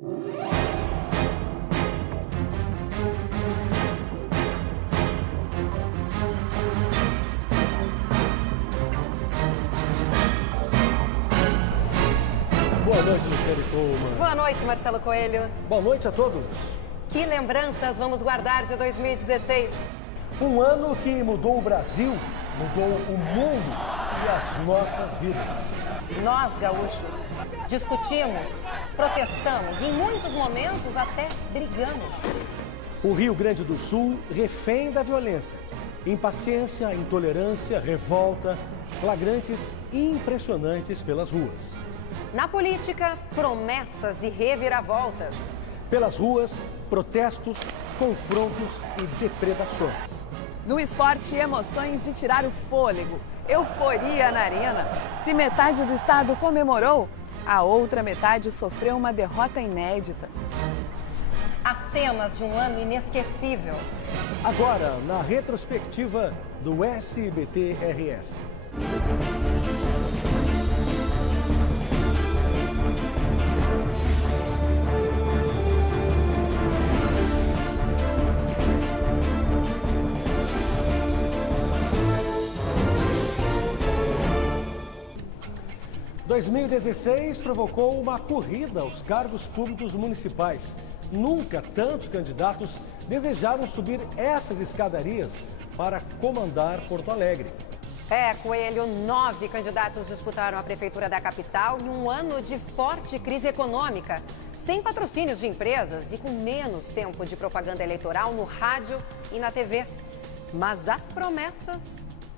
Boa noite, Luciane Colman. Boa noite, Marcelo Coelho. Boa noite a todos. Que lembranças vamos guardar de 2016? Um ano que mudou o Brasil, mudou o mundo e as nossas vidas. Nós, gaúchos, discutimos, protestamos, em muitos momentos até brigamos. O Rio Grande do Sul, refém da violência. Impaciência, intolerância, revolta, flagrantes e impressionantes pelas ruas. Na política, promessas e reviravoltas. Pelas ruas, protestos, confrontos e depredações. No esporte, emoções de tirar o fôlego, euforia na arena. Se metade do estado comemorou, a outra metade sofreu uma derrota inédita. As cenas de um ano inesquecível. Agora, na retrospectiva do SBT-RS. 2016 provocou uma corrida aos cargos públicos municipais. Nunca tantos candidatos desejaram subir essas escadarias para comandar Porto Alegre. Coelho, 9 candidatos disputaram a prefeitura da capital em um ano de forte crise econômica, sem patrocínios de empresas e com menos tempo de propaganda eleitoral no rádio e na TV. Mas as promessas...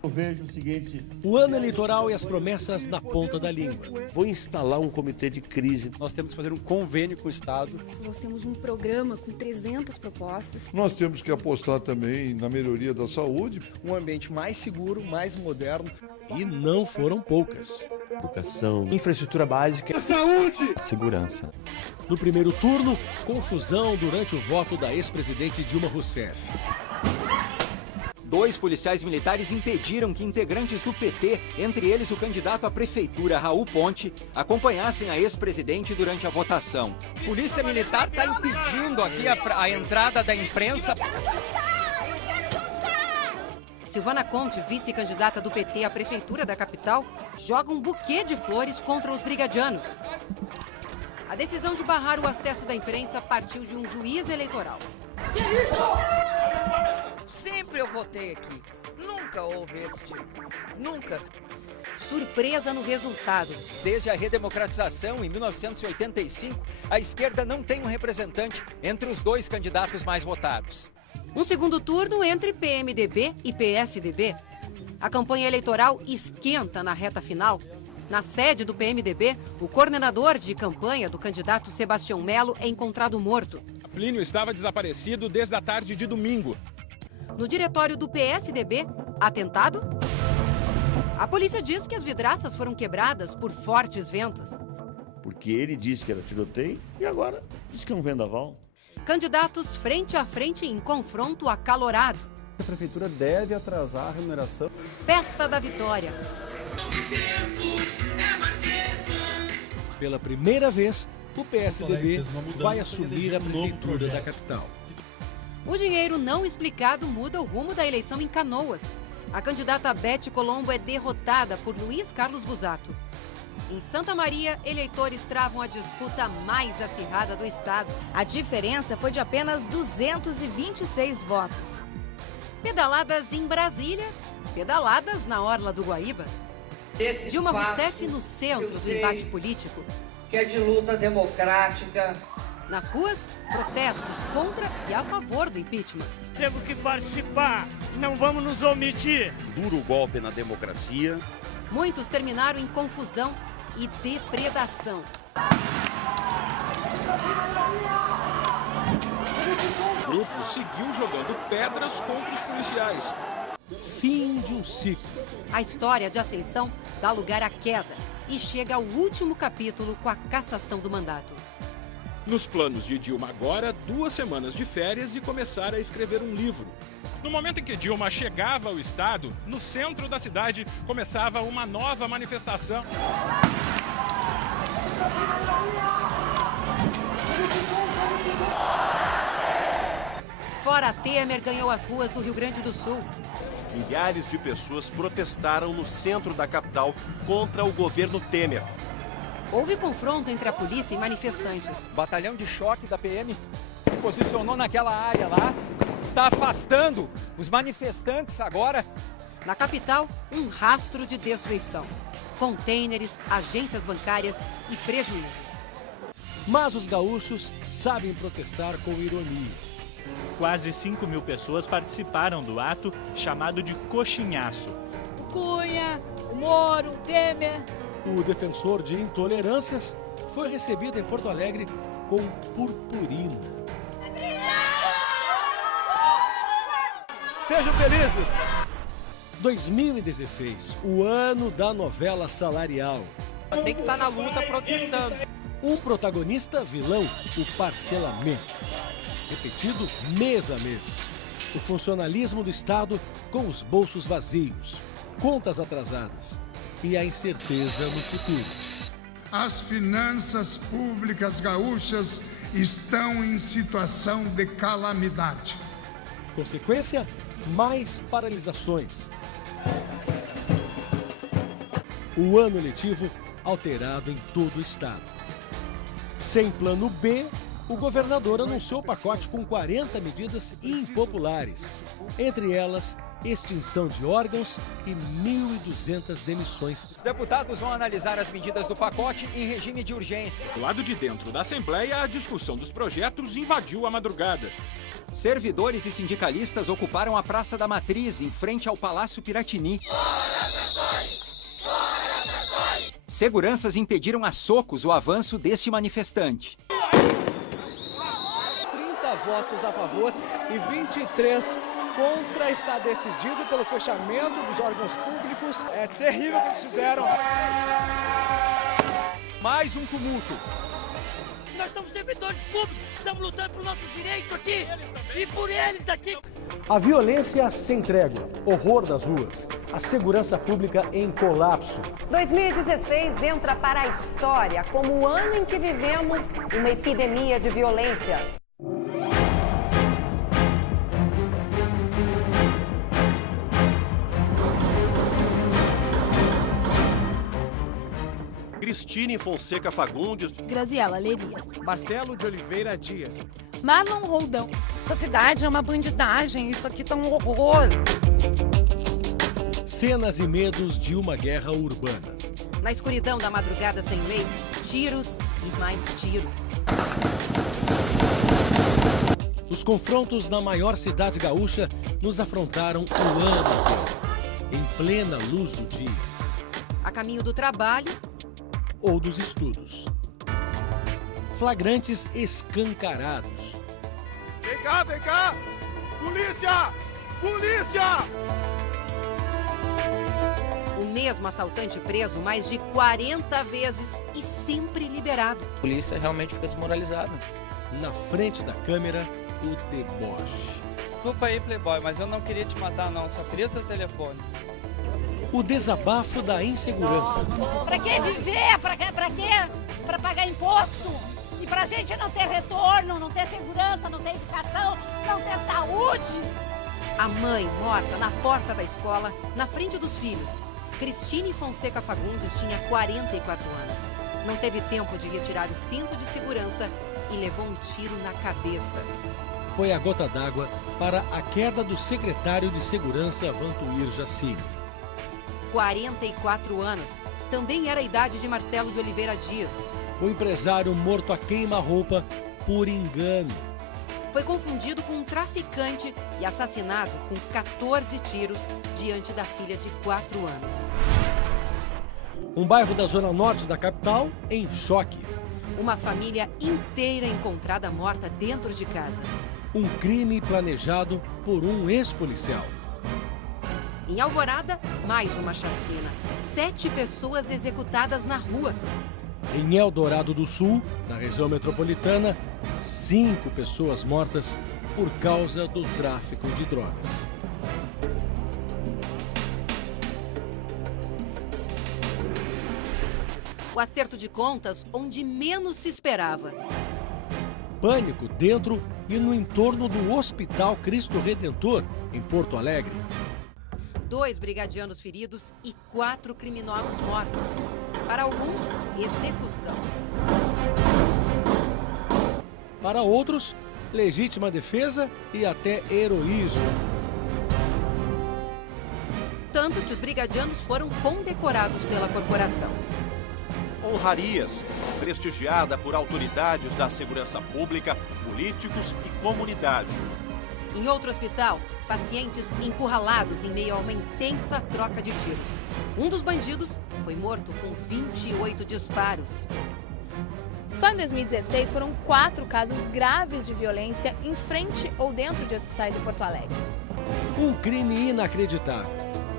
Eu vejo o seguinte... O ano eleitoral e as promessas na ponta da língua. Vou instalar um comitê de crise. Nós temos que fazer um convênio com o Estado. Nós temos um programa com 300 propostas. Nós temos que apostar também na melhoria da saúde. Um ambiente mais seguro, mais moderno. E não foram poucas. Educação, infraestrutura básica, Saúde! Segurança. No primeiro turno, confusão durante o voto da ex-presidente Dilma Rousseff. 2 policiais militares impediram que integrantes do PT, entre eles o candidato à prefeitura Raul Ponte, acompanhassem a ex-presidente durante a votação. Polícia Militar está impedindo aqui a entrada da imprensa. Silvana Conte, vice-candidata do PT à prefeitura da capital, joga um buquê de flores contra os brigadianos. A decisão de barrar o acesso da imprensa partiu de um juiz eleitoral. Sempre eu votei aqui. Nunca houve esse tipo. Nunca. Surpresa no resultado. Desde a redemocratização, em 1985, a esquerda não tem um representante entre os 2 candidatos mais votados. Um segundo turno entre PMDB e PSDB. A campanha eleitoral esquenta na reta final. Na sede do PMDB, o coordenador de campanha do candidato Sebastião Melo é encontrado morto. Plínio estava desaparecido desde a tarde de domingo. No diretório do PSDB, atentado? A polícia diz que as vidraças foram quebradas por fortes ventos. porque ele disse que era tiroteio e agora diz que é um vendaval. Candidatos frente a frente em confronto acalorado. A prefeitura deve atrasar a remuneração. Festa da Vitória. Pela primeira vez, o PSDB vai assumir a prefeitura da capital. O dinheiro não explicado muda o rumo da eleição em Canoas. A candidata Bete Colombo é derrotada por Luiz Carlos Busato. Em Santa Maria, eleitores travam a disputa mais acirrada do estado. A diferença foi de apenas 226 votos. Pedaladas em Brasília, pedaladas na Orla do Guaíba. Dilma Rousseff no centro do embate político. Que é de luta democrática. Nas ruas, protestos contra e a favor do impeachment. Temos que participar, não vamos nos omitir. Duro golpe na democracia. Muitos terminaram em confusão e depredação. O grupo seguiu jogando pedras contra os policiais. Fim de um ciclo. A história de ascensão dá lugar à queda e chega ao último capítulo com a cassação do mandato. Nos planos de Dilma agora, 2 semanas de férias e começar a escrever um livro. No momento em que Dilma chegava ao estado, no centro da cidade começava uma nova manifestação. Michel Temer ganhou as ruas do Rio Grande do Sul. Milhares de pessoas protestaram no centro da capital contra o governo Temer. Houve confronto entre a polícia e manifestantes. O batalhão de choque da PM se posicionou naquela área lá, está afastando os manifestantes agora. Na capital, um rastro de destruição. Contêineres, agências bancárias e prejuízos. Mas os gaúchos sabem protestar com ironia. Quase 5.000 pessoas participaram do ato chamado de coxinhaço. Cunha, Moro, Temer. O defensor de intolerâncias foi recebido em Porto Alegre com purpurina. Sejam felizes! 2016, o ano da novela salarial. Tem que estar na luta protestando. Um protagonista vilão, o parcelamento. Repetido mês a mês. O funcionalismo do Estado com os bolsos vazios, contas atrasadas e a incerteza no futuro. As finanças públicas gaúchas estão em situação de calamidade. Consequência? Mais paralisações. O ano letivo alterado em todo o estado. Sem plano B, o governador anunciou o pacote com 40 medidas impopulares. Entre elas, extinção de órgãos e 1.200 demissões. Os deputados vão analisar as medidas do pacote em regime de urgência. Do lado de dentro da Assembleia, a discussão dos projetos invadiu a madrugada. Servidores e sindicalistas ocuparam a Praça da Matriz, em frente ao Palácio Piratini. Seguranças impediram a socos o avanço deste manifestante. 30 votos a favor e 23 contra. Está decidido pelo fechamento dos órgãos públicos. É terrível o que eles fizeram. Mais um tumulto. Nós somos servidores públicos, estamos lutando por nossos direitos aqui e por eles aqui. A violência sem trégua, horror das ruas, a segurança pública em colapso. 2016 entra para a história como o ano em que vivemos uma epidemia de violência. Cristine Fonseca Fagundes, Graziela Lerias, Marcelo de Oliveira Dias, Marlon Roldão. Essa cidade é uma bandidagem, isso aqui tá um horror. Cenas e medos de uma guerra urbana. Na escuridão da madrugada sem lei, tiros e mais tiros. Os confrontos na maior cidade gaúcha nos afrontaram o ano inteiro, em plena luz do dia. A caminho do trabalho ou dos estudos. Flagrantes escancarados. Vem cá, vem cá! Polícia! Polícia! O mesmo assaltante preso mais de 40 vezes e sempre liberado. A polícia realmente fica desmoralizada. Na frente da câmera, o deboche. Desculpa aí, Playboy, mas eu não queria te matar não, só queria teu telefone. O desabafo da insegurança. Pra que viver? Pra quê? Pra pagar imposto? E pra gente não ter retorno, não ter segurança, não ter educação, não ter saúde? A mãe morta na porta da escola, na frente dos filhos. Cristine Fonseca Fagundes tinha 44 anos. Não teve tempo de retirar o cinto de segurança e levou um tiro na cabeça. Foi a gota d'água para a queda do secretário de Segurança, Vantuir Jacini. 44 anos. Também era a idade de Marcelo de Oliveira Dias. O empresário morto a queima-roupa por engano. Foi confundido com um traficante e assassinado com 14 tiros diante da filha de 4 anos. Um bairro da zona norte da capital em choque. Uma família inteira encontrada morta dentro de casa. Um crime planejado por um ex-policial. Em Alvorada, mais uma chacina. 7 pessoas executadas na rua. Em Eldorado do Sul, na região metropolitana, 5 pessoas mortas por causa do tráfico de drogas. O acerto de contas onde menos se esperava. pânico dentro e no entorno do Hospital Cristo Redentor, em Porto Alegre. 2 brigadianos feridos e 4 criminosos mortos. Para alguns, execução. Para outros, legítima defesa e até heroísmo. Tanto que os brigadianos foram condecorados pela corporação. Honrarias, prestigiada por autoridades da segurança pública, políticos e comunidade. Em outro hospital, pacientes encurralados em meio a uma intensa troca de tiros. Um dos bandidos foi morto com 28 disparos. Só em 2016 foram 4 casos graves de violência em frente ou dentro de hospitais em Porto Alegre. Um crime inacreditável.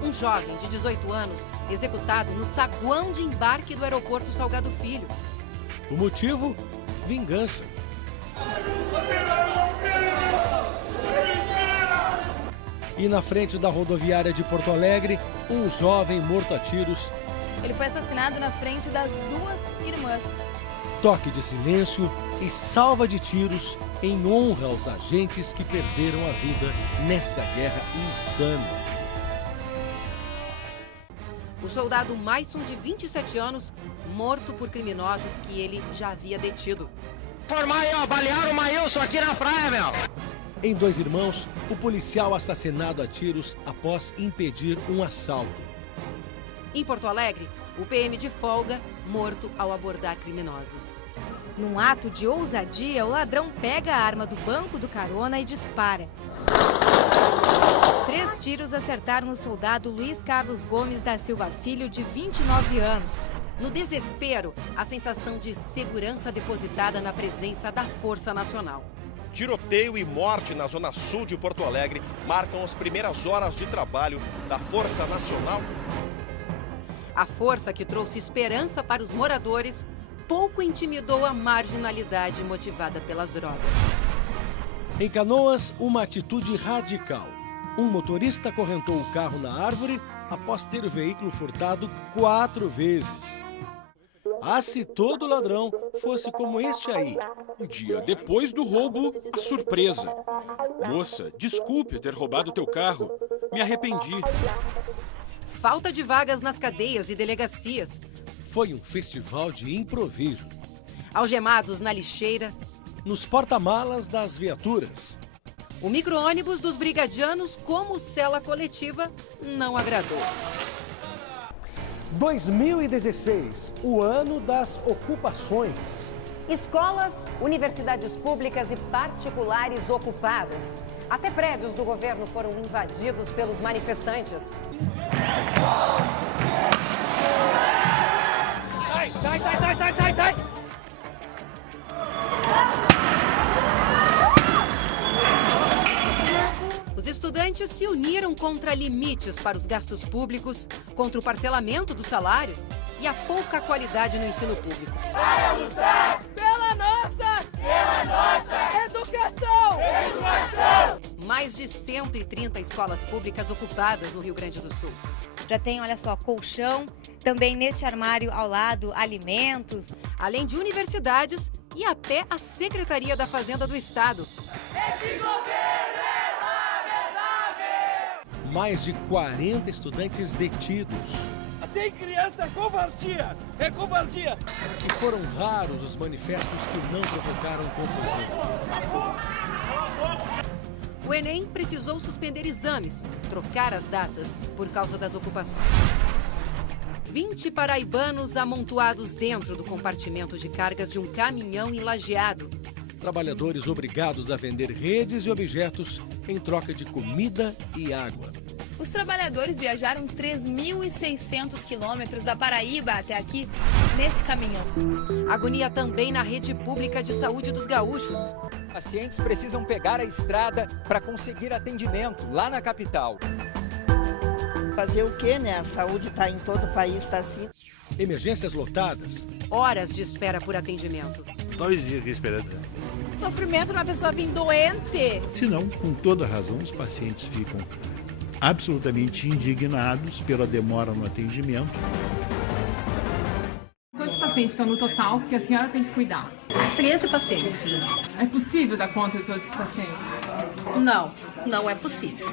Um jovem de 18 anos executado no saguão de embarque do aeroporto Salgado Filho. O motivo? Vingança. E na frente da rodoviária de Porto Alegre, um jovem morto a tiros. Ele foi assassinado na frente das 2 irmãs. Toque de silêncio e salva de tiros em honra aos agentes que perderam a vida nessa guerra insana. O soldado Maison, de 27 anos, morto por criminosos que ele já havia detido. Balearam o Maílson aqui na praia, meu! Em Dois Irmãos, o policial assassinado a tiros após impedir um assalto. Em Porto Alegre, o PM de folga, morto ao abordar criminosos. Num ato de ousadia, o ladrão pega a arma do banco do carona e dispara. 3 tiros acertaram o soldado Luiz Carlos Gomes da Silva Filho, de 29 anos. No desespero, a sensação de segurança depositada na presença da Força Nacional. Tiroteio e morte na zona sul de Porto Alegre marcam as primeiras horas de trabalho da Força Nacional. A força que trouxe esperança para os moradores pouco intimidou a marginalidade motivada pelas drogas. Em Canoas, uma atitude radical. Um motorista acorrentou o carro na árvore após ter o veículo furtado 4 vezes. Ah, se todo ladrão fosse como este aí. Um dia depois do roubo, a surpresa. Moça, desculpe ter roubado teu carro. Me arrependi. Falta de vagas nas cadeias e delegacias. Foi um festival de improviso. Algemados na lixeira. Nos porta-malas das viaturas. O micro-ônibus dos brigadianos, como cela coletiva, não agradou. 2016, o ano das ocupações. Escolas, universidades públicas e particulares ocupadas. Até prédios do governo foram invadidos pelos manifestantes. Sai! Os estudantes se uniram contra limites para os gastos públicos, contra o parcelamento dos salários e a pouca qualidade no ensino público. Para lutar pela nossa educação! Mais de 130 escolas públicas ocupadas no Rio Grande do Sul. Já tem, olha só, colchão, também neste armário ao lado, alimentos. Além de universidades e até a Secretaria da Fazenda do Estado. Esse governo é lamentável! Mais de 40 estudantes detidos. Tem criança, covardia! É covardia! E foram raros os manifestos que não provocaram confusão. O Enem precisou suspender exames, trocar as datas por causa das ocupações. 20 paraibanos amontoados dentro do compartimento de cargas de um caminhão em Lajeado. Trabalhadores obrigados a vender redes e objetos em troca de comida e água. Os trabalhadores viajaram 3.600 quilômetros da Paraíba até aqui, nesse caminhão. Agonia também na rede pública de saúde dos gaúchos. Pacientes precisam pegar a estrada para conseguir atendimento lá na capital. Fazer o quê, né? A saúde está em todo o país, está assim. Emergências lotadas. Horas de espera por atendimento. 2 dias aqui esperando. Sofrimento na pessoa vir doente. Se não, com toda razão, os pacientes ficam absolutamente indignados pela demora no atendimento. Quantos pacientes estão no total que a senhora tem que cuidar? 13 pacientes. É possível dar conta de todos os pacientes? Não, não é possível.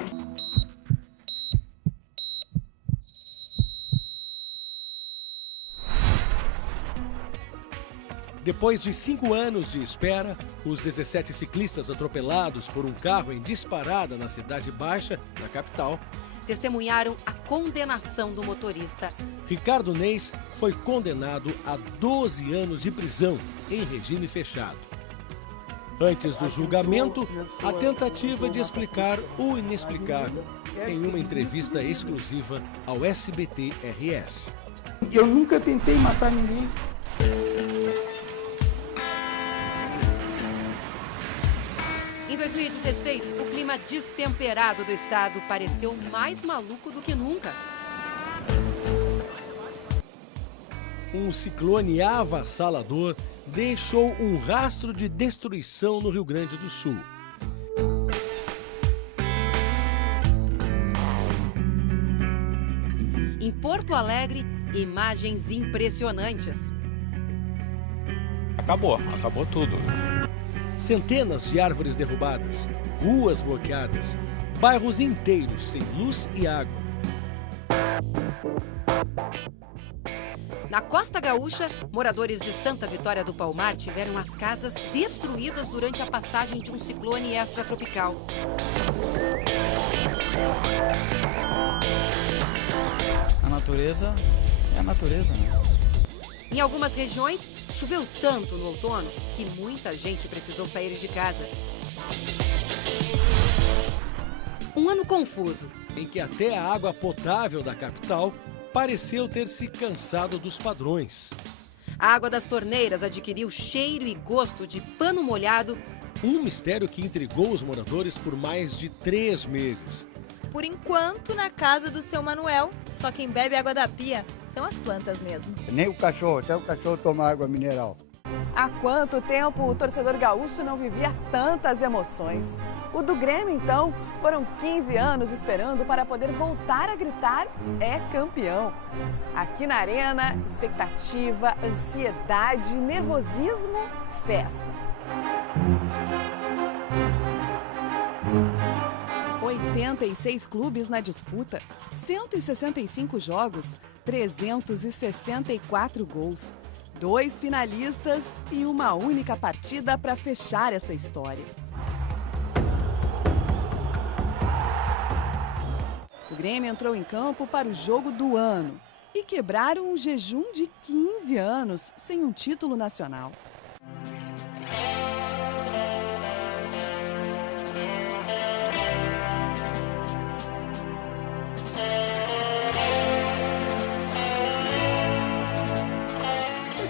Depois de 5 anos de espera, os 17 ciclistas atropelados por um carro em disparada na Cidade Baixa, na capital, testemunharam a condenação do motorista. Ricardo Neis foi condenado a 12 anos de prisão em regime fechado. Antes do julgamento, a tentativa de explicar o inexplicável em uma entrevista exclusiva ao SBT-RS. Eu nunca tentei matar ninguém. Em 2016, o clima destemperado do estado pareceu mais maluco do que nunca. Um ciclone avassalador deixou um rastro de destruição no Rio Grande do Sul. Em Porto Alegre, imagens impressionantes. Acabou tudo. Centenas de árvores derrubadas, ruas bloqueadas, bairros inteiros sem luz e água. Na Costa Gaúcha, moradores de Santa Vitória do Palmar tiveram as casas destruídas durante a passagem de um ciclone extratropical. A natureza é a natureza, né? Em algumas regiões, choveu tanto no outono que muita gente precisou sair de casa. Um ano confuso, em que até a água potável da capital pareceu ter se cansado dos padrões. A água das torneiras adquiriu cheiro e gosto de pano molhado. Um mistério que intrigou os moradores por mais de 3 meses. Por enquanto, na casa do seu Manuel, só quem bebe água da pia são as plantas mesmo. Nem o cachorro, até o cachorro toma água mineral. Há quanto tempo o torcedor gaúcho não vivia tantas emoções? O do Grêmio, então, foram 15 anos esperando para poder voltar a gritar "é campeão". Aqui na Arena, expectativa, ansiedade, nervosismo, festa. 86 clubes na disputa, 165 jogos, 364 gols. 2 finalistas e uma única partida para fechar essa história. O Grêmio entrou em campo para o jogo do ano e quebraram um jejum de 15 anos sem um título nacional.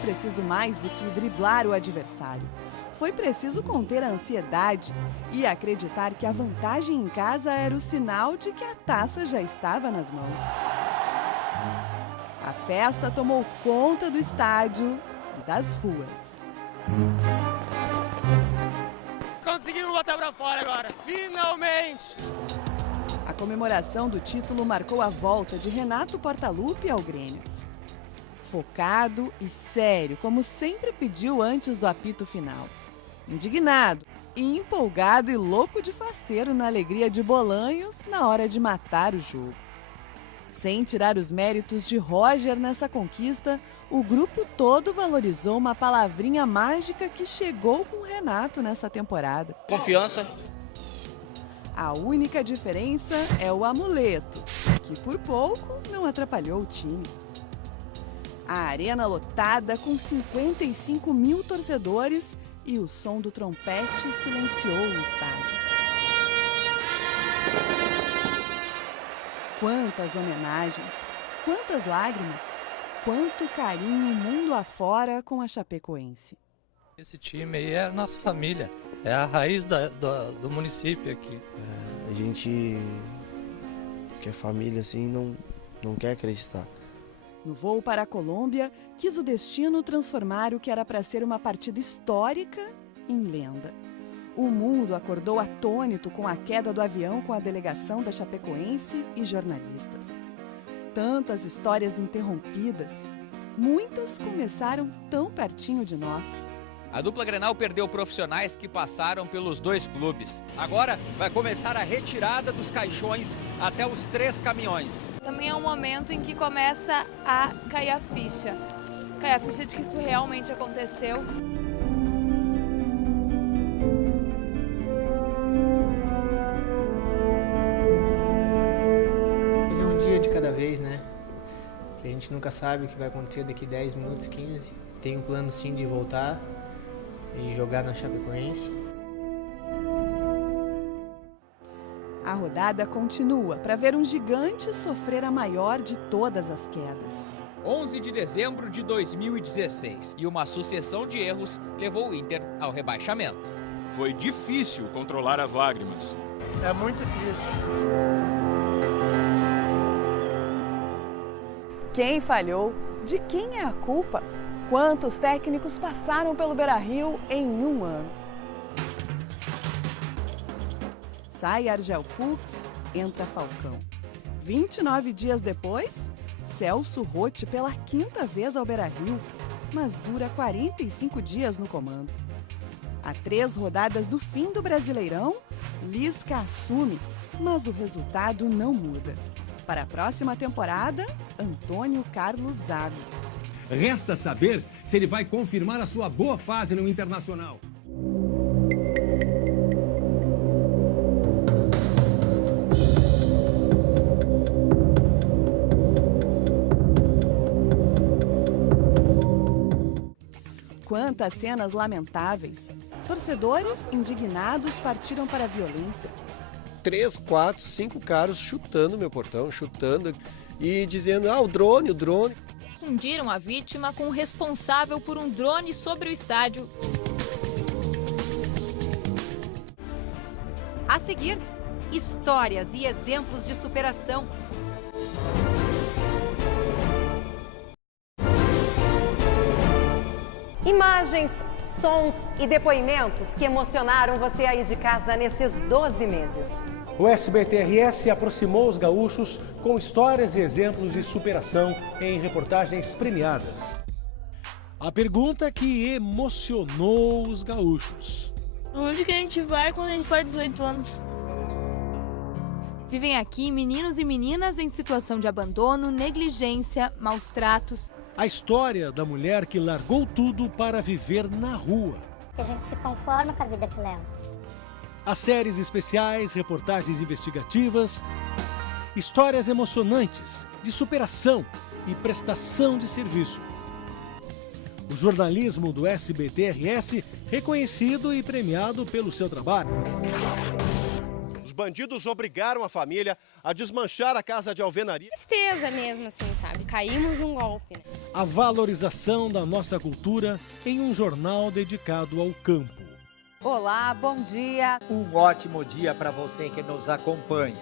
Preciso mais do que driblar o adversário. Foi preciso conter a ansiedade e acreditar que a vantagem em casa era o sinal de que a taça já estava nas mãos. A festa tomou conta do estádio e das ruas. Conseguimos botar pra fora agora, finalmente! A comemoração do título marcou a volta de Renato Portaluppi ao Grêmio. Focado e sério, como sempre pediu antes do apito final. Indignado, e empolgado e louco de faceiro na alegria de Bolanhos na hora de matar o jogo. Sem tirar os méritos de Roger nessa conquista, o grupo todo valorizou uma palavrinha mágica que chegou com o Renato nessa temporada. Confiança. A única diferença é o amuleto, que por pouco não atrapalhou o time. A arena lotada com 55 mil torcedores e o som do trompete silenciou o estádio. Quantas homenagens, quantas lágrimas, quanto carinho mundo afora com a Chapecoense. Esse time aí é a nossa família, é a raiz do município aqui. A gente que é família assim não quer acreditar. No voo para a Colômbia, quis o destino transformar o que era para ser uma partida histórica em lenda. O mundo acordou atônito com a queda do avião com a delegação da Chapecoense e jornalistas. Tantas histórias interrompidas, muitas começaram tão pertinho de nós. A dupla Grenal perdeu profissionais que passaram pelos dois clubes. Agora vai começar a retirada dos caixões até os 3 caminhões. Também é um momento em que começa a cair a ficha. Cair a ficha de que isso realmente aconteceu. É um dia de cada vez, né? Que a gente nunca sabe o que vai acontecer daqui 10 minutos, 15. Tem um plano sim de voltar e jogar na Chapecoense. A rodada continua para ver um gigante sofrer a maior de todas as quedas. 11 de dezembro de 2016 e uma sucessão de erros levou o Inter ao rebaixamento. Foi difícil controlar as lágrimas. É muito triste. Quem falhou? De quem é a culpa? Quantos técnicos passaram pelo Beira-Rio em um ano? Sai Argel Fux, entra Falcão. 29 dias depois, Celso Rotti pela 5ª vez ao Beira-Rio, mas dura 45 dias no comando. A 3 rodadas do fim do Brasileirão, Lisca assume, mas o resultado não muda. Para a próxima temporada, Antônio Carlos Zago. Resta saber se ele vai confirmar a sua boa fase no Internacional. Quantas cenas lamentáveis. Torcedores indignados partiram para a violência. 3, 4, 5 caras chutando meu portão, chutando e dizendo, o drone, o drone. Confundiram a vítima com o responsável por um drone sobre o estádio. A seguir, histórias e exemplos de superação. Imagens, sons e depoimentos que emocionaram você aí de casa nesses 12 meses. O SBT-RS aproximou os gaúchos com histórias e exemplos de superação em reportagens premiadas. A pergunta que emocionou os gaúchos. Onde que a gente vai quando a gente faz 18 anos? Vivem aqui meninos e meninas em situação de abandono, negligência, maus tratos. A história da mulher que largou tudo para viver na rua. A gente se conforma com a vida que leva. As séries especiais, reportagens investigativas, histórias emocionantes de superação e prestação de serviço. O jornalismo do SBT-RS, reconhecido e premiado pelo seu trabalho. Os bandidos obrigaram a família a desmanchar a casa de alvenaria. Tristeza mesmo, assim, sabe? Caímos num golpe, né? A valorização da nossa cultura em um jornal dedicado ao campo. Olá, bom dia. Um ótimo dia para você que nos acompanha.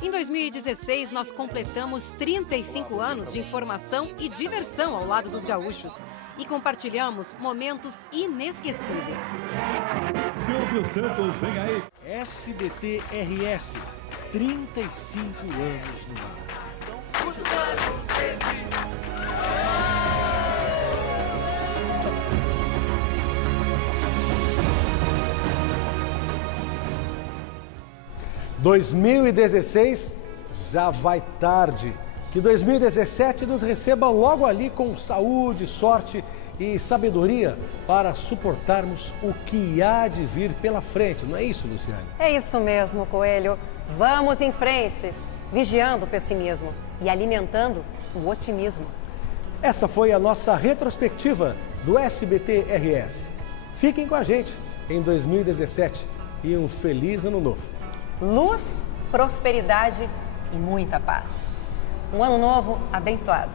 Em 2016, nós completamos 35 anos de informação e diversão ao lado dos gaúchos. E compartilhamos momentos inesquecíveis. Silvio Santos, vem aí. SBT-RS, 35 anos no ar. Em 2016 já vai tarde. Que 2017 nos receba logo ali com saúde, sorte e sabedoria para suportarmos o que há de vir pela frente. Não é isso, Luciane? É isso mesmo, Coelho. Vamos em frente, vigiando o pessimismo e alimentando o otimismo. Essa foi a nossa retrospectiva do SBT-RS. Fiquem com a gente em 2017 e um feliz ano novo. Luz, prosperidade e muita paz. Um ano novo abençoado.